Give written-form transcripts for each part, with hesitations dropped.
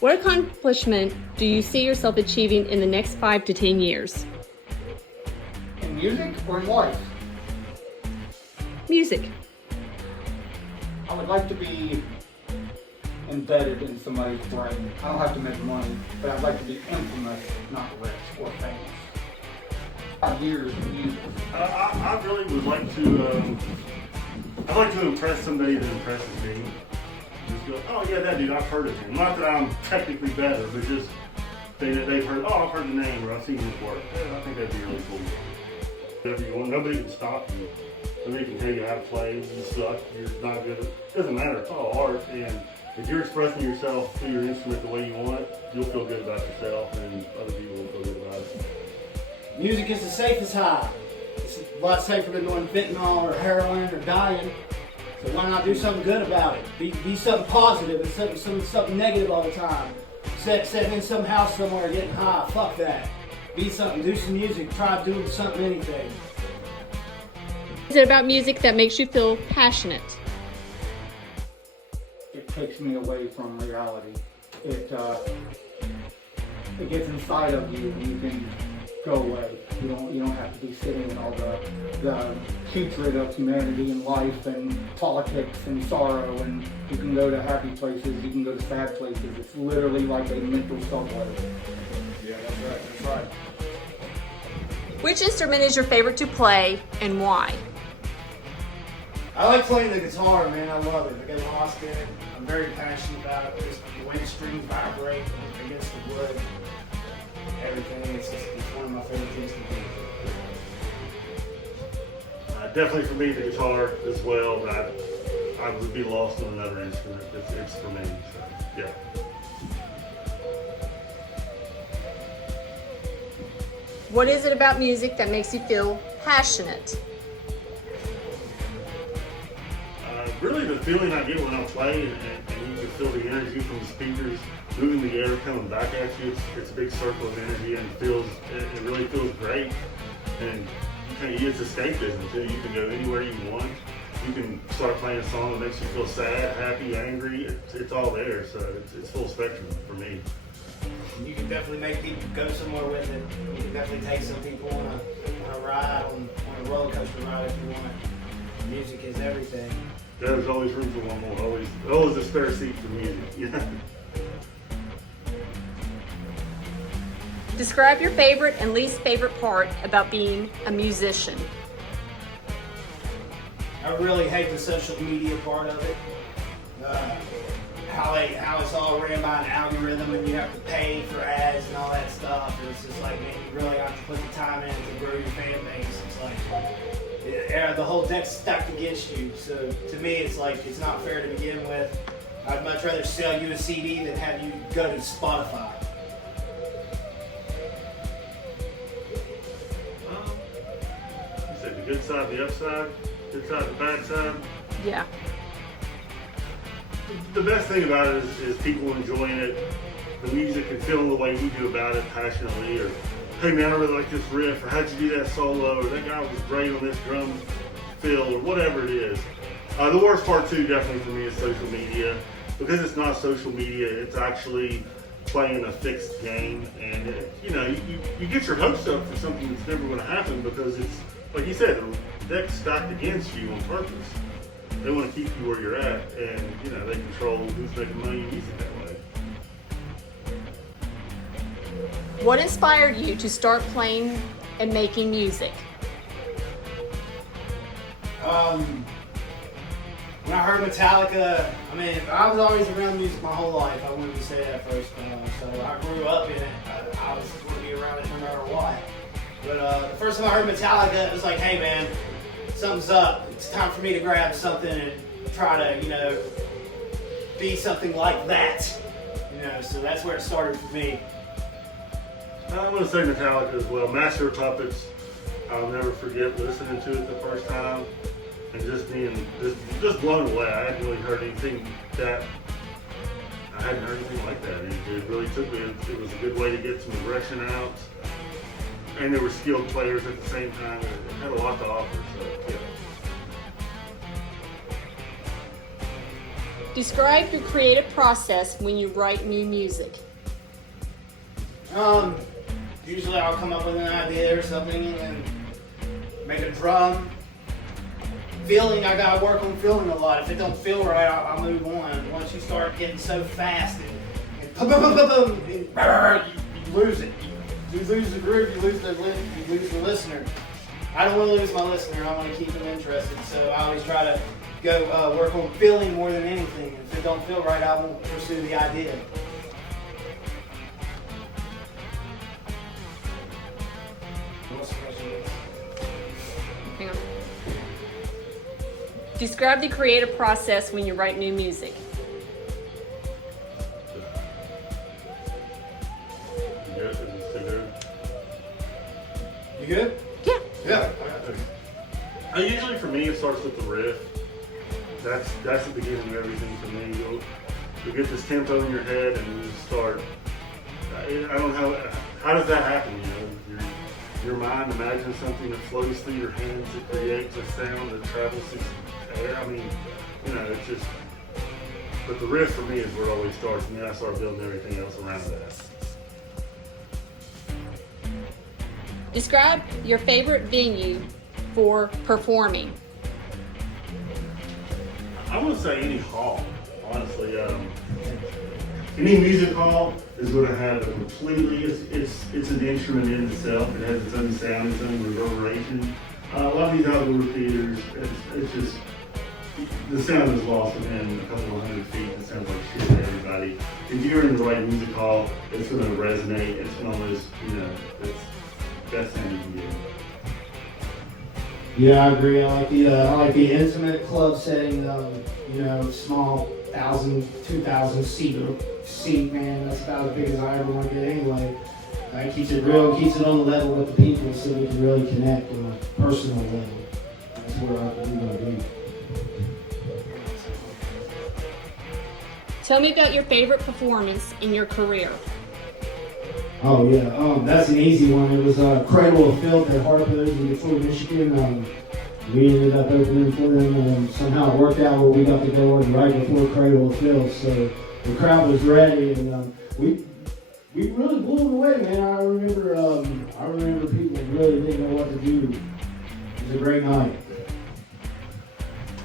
What accomplishment do you see yourself achieving in the next 5 to 10 years? In music or in life? Music. I would like to be embedded in somebody's brain. I don't have to make money, but I'd like to be infamous, not rich or famous. 5 years in music. I really would like to, I'd like to impress somebody that impresses me. Just go, oh yeah, that dude, I've heard of him. Not that I'm technically better, but just they've heard, oh, I've heard the name or I've seen his work. Yeah, I think that'd be really cool. Whatever you want, nobody can stop you. Nobody can tell you how to play. You suck, you're not good. It doesn't matter, it's all art. And if you're expressing yourself through your instrument the way you want, you'll feel good about yourself and other people will feel good about it. Music is the safest high. It's a lot safer than doing fentanyl or heroin or dying. So why not do something good about it? Be something positive instead of something negative all the time. Sitting in some house somewhere getting high, fuck that. Be something, do some music, try doing something, anything. Is it about music that makes you feel passionate? It takes me away from reality. It gets inside of you and you can go away. You don't have to be sitting in all the putrid of humanity and life and politics and sorrow, and you can go to happy places, you can go to sad places. It's literally like a mental subway. Yeah, that's right. Which instrument is your favorite to play and why? I like playing the guitar, man. I love it. I get lost in it. I'm very passionate about it. Just the way the strings vibrate against the wood, everything. It's one of my favorite things to do. Definitely for me, the guitar as well, but I would be lost on another instrument. It's for me, so yeah. What is it about music that makes you feel passionate? Really the feeling I get when I play and you can feel the energy from the speakers moving the air coming back at you. It's a big circle of energy and it really feels great. And it's escapism too. You can go anywhere you want. You can start playing a song that makes you feel sad, happy, angry. It's all there, so it's full spectrum for me. You can definitely make people go somewhere with it. You can definitely take some people on a ride, on a roller coaster ride if you want. Music is everything. There's always room for one more. Always a spare seat for music. Yeah. Describe your favorite and least favorite part about being a musician. I really hate the social media part of it. How it's all ran by an algorithm and you have to pay for ads and all that stuff. And it's just like, man, you really have to put the time in to grow your fan base. It's like, the whole deck's stacked against you. So to me, it's like, it's not fair to begin with. I'd much rather sell you a CD than have you go to Spotify. You said the good side, the upside, good side, the bad side. Yeah. The best thing about it is people enjoying it, the music and feeling the way we do about it passionately, or hey man, I really like this riff, or how'd you do that solo, or that guy was great on this drum fill, or whatever it is. The worst part too, definitely for me, is social media. Because it's not social media, it's actually playing a fixed game, and you get your hopes up for something that's never going to happen because it's, like you said, the deck's stacked against you on purpose. They want to keep you where you're at, and they control who's making money in music that way. What inspired you to start playing and making music? When I heard Metallica, I mean, I was always around music my whole life. I wouldn't say that first, so I grew up in it. I was going to be around it no matter what. But the first time I heard Metallica, it was like, hey man, something's up. It's time for me to grab something and try to, be something like that. So that's where it started for me. I'm going to say Metallica as well. Master of Puppets, I'll never forget listening to it the first time and just being just blown away. I hadn't really heard anything that, I hadn't heard anything like that. It really took me, it was a good way to get some aggression out. And there were skilled players at the same time. It had a lot to offer, so yeah. Describe your creative process when you write new music. Usually I'll come up with an idea or something and then make a drum. Feeling, I gotta work on feeling a lot. If it don't feel right, I'll move on. Once you start getting so fast and boom, boom, boom, boom, boom, you lose it. You lose the groove, you lose the listener. I don't want to lose my listener. I want to keep them interested. So I always try to go work on feeling more than anything. If it don't feel right, I won't pursue the idea. Hang on. Describe the creative process when you write new music. You good? Yeah. Yeah. Usually for me, it starts with the riff. That's the beginning of everything for me. You'll get this tempo in your head and you just start. I don't know how does that happen? You know, your mind imagines something that flows through your hands that creates a sound that travels through air. I mean, you know, it's just. But the riff for me is where it always starts, and then I start building everything else around that. Describe your favorite venue for performing. I want to say any hall, honestly. Any music hall is going to have a completely, it's an instrument in itself. It has its own sound, its own reverberation. A lot of these outdoor theaters, it's just, the sound is lost within a couple of 100 feet. It sounds like shit to everybody. If you're in the right music hall, it's going to resonate. It's going to almost, you know, it's the best sound you can get. Yeah, I agree. I like the intimate club setting. You know, small 1,000, 2,000 seat, man. That's about as big as I ever want to get anyway. It keeps it real, keeps it on the level with the people, so we can really connect on a personal level. That's where we're going to be. Tell me about your favorite performance in your career. Oh yeah, that's an easy one. It was Cradle of Filth at Harpo's in Detroit, Michigan. We ended up opening for them, and somehow it worked out where we got to go in right before Cradle of Filth. So the crowd was ready, and we really blew them away, man. I remember people really didn't know what to do. It was a great night.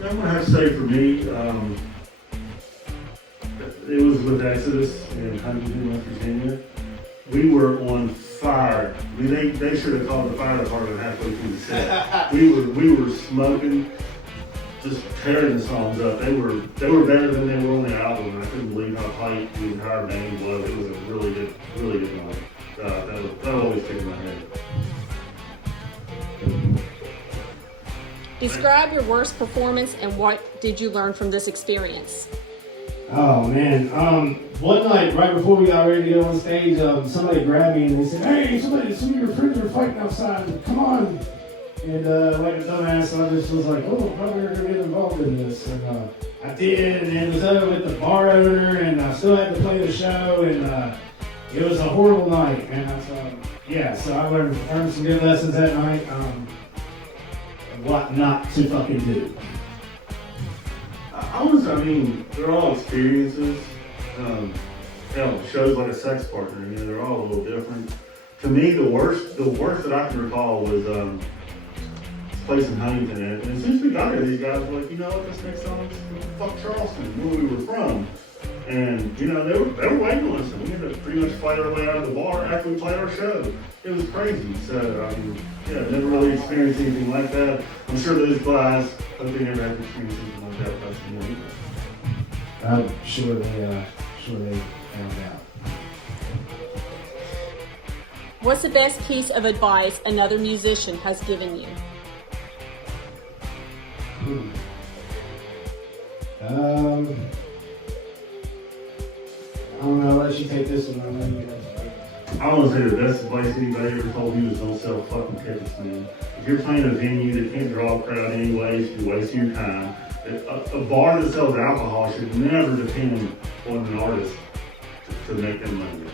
I'm gonna have to say for me, it was with Exodus in Huntington, West Virginia. We were on fire. I mean, they should have called the fire department halfway through the set. we were smoking, just tearing the songs up. They were better than they were on the album. I couldn't believe how tight the entire band was. It was a really good night. That always stick in my head. Describe your worst performance and what did you learn from this experience? Oh man, one night right before we got ready to go on stage, somebody grabbed me and they said, "Hey, some of your friends are fighting outside. Come on!" And like a dumbass, I just was like, "Oh, probably we're gonna get involved in this." And I did, and it was over with the bar owner, and I still had to play the show, and it was a horrible night. And so I learned some good lessons that night. What not to fucking do. I mean, they're all experiences. Hell, shows like a sex partner. I mean, they're all a little different. To me, the worst that I can recall was this place in Huntington. And as soon as we got there, these guys were like, you know what, this next song is fuck Charleston, where we were from. And you know, they were waiting on us, and we had to pretty much fight our way out of the bar after we played our show. It was crazy. So yeah, never really experienced anything like that. I'm sure those guys hope they never have to experience anything like that. That's the end. I'm sure they found out. What's the best piece of advice another musician has given you? I don't know, I'll let you take this one. I know you guys. I want to say the best advice anybody ever told me was don't sell fucking tickets, man. If you're playing a venue that can't draw a crowd anyways, you're wasting your time. A bar that sells alcohol should never depend on an artist to make them money.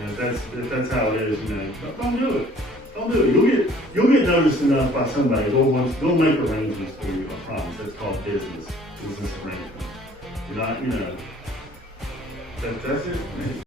And if that's how it is, you know, don't do it. Don't do it. You'll get noticed enough by somebody. They'll make arrangements for you. I promise. That's called business arrangements. You're not, that's it.